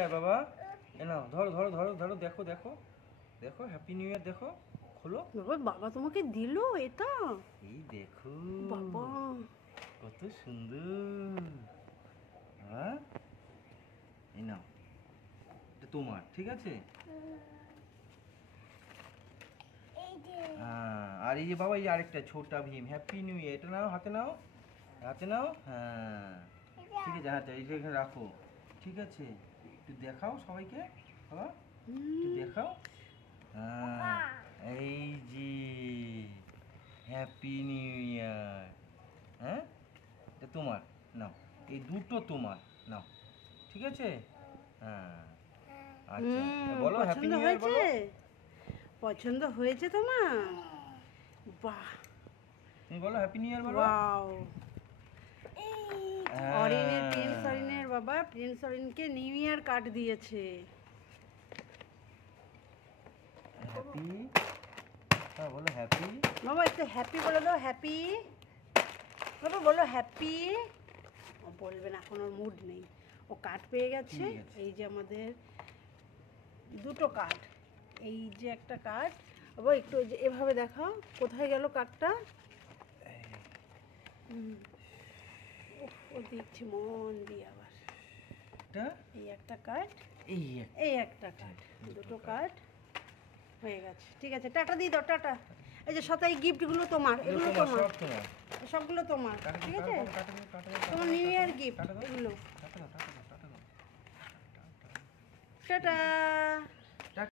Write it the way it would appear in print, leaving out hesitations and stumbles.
ইয়ার বাবা। এ নাও, ধরো ধরো ধরো ধরো, দেখো দেখো দেখো, হ্যাপি নিউ ইয়ার দেখো, খোলো। বাবা তোমাকে দিল এটা? এই দেখো বাবা কত সুন্দর। হ্যাঁ, এই নাও, এটা তোমার, ঠিক আছে? হ্যাঁ, আর এই যে বাবা, এই আরেকটা Chhota Bheem, happy new year, এটা নাও, হাতে নাও, হাতে নাও। হ্যাঁ, ঠিক আছে, হাতে এইটা এখানে রাখো, ঠিক আছে? একটু দেখাও সবাইকে বাবা, একটু দেখাও। হ্যাঁ, এই যে হ্যাপি নিউ ইয়ার। হ্যাঁ, এটা তোমার, নাও, এই দুটো তোমার, নাও, ঠিক আছে? হ্যাঁ, আচ্ছা, বলো হ্যাপি পছন্দ নিউ ইয়ার বলো। হয়েছে? পছন্দ হয়েছে তোমার? বাহ, তুমি বলো হ্যাপি নিউ ইয়ার বলো। ওয়াও। অরিনের, হ্যাঁ। প্রিন্স অরিনের বাবা প্রিন্স অরিনকে নিউ ইয়ার কার্ড দিয়েছে। হ্যাপি, হ্যাঁ বলো হ্যাপি। বাবা একটু হ্যাপি বলে দাও, হ্যাপি বাবা বলো হ্যাপি। ও বলবে না, এখন ওর মুড নেই। ও কার্ড পেয়ে গেছে। ঠিক আছে। এই যে আমাদের দুটো কার্ড, এই যে একটা কার্ড। বাবা একটু ওই যে এভাবে দেখাও, কোথায় গেল কার্ডটা? ও দেখছি মন দিয়ে আবার। এটা এই একটা কার্ড, এই এই একটা কার্ড, দুটো কার্ড হয়ে গেছে। ঠিক আছে, টাটা দিয়ে দাও, টাটা। এই যে সতাই গিফটগুলো তোমার, এগুলো তোমার, সব তোমার। সবগুলো তোমার, টাটা ঠিক দাও, আছে? টাটা দাও, টাটা দাও, তোমার নিউ ইয়ার গিফট টাটা দাও, এগুলো। টাটা দাও, টাটা দাও, টাটা দাও। টাটা।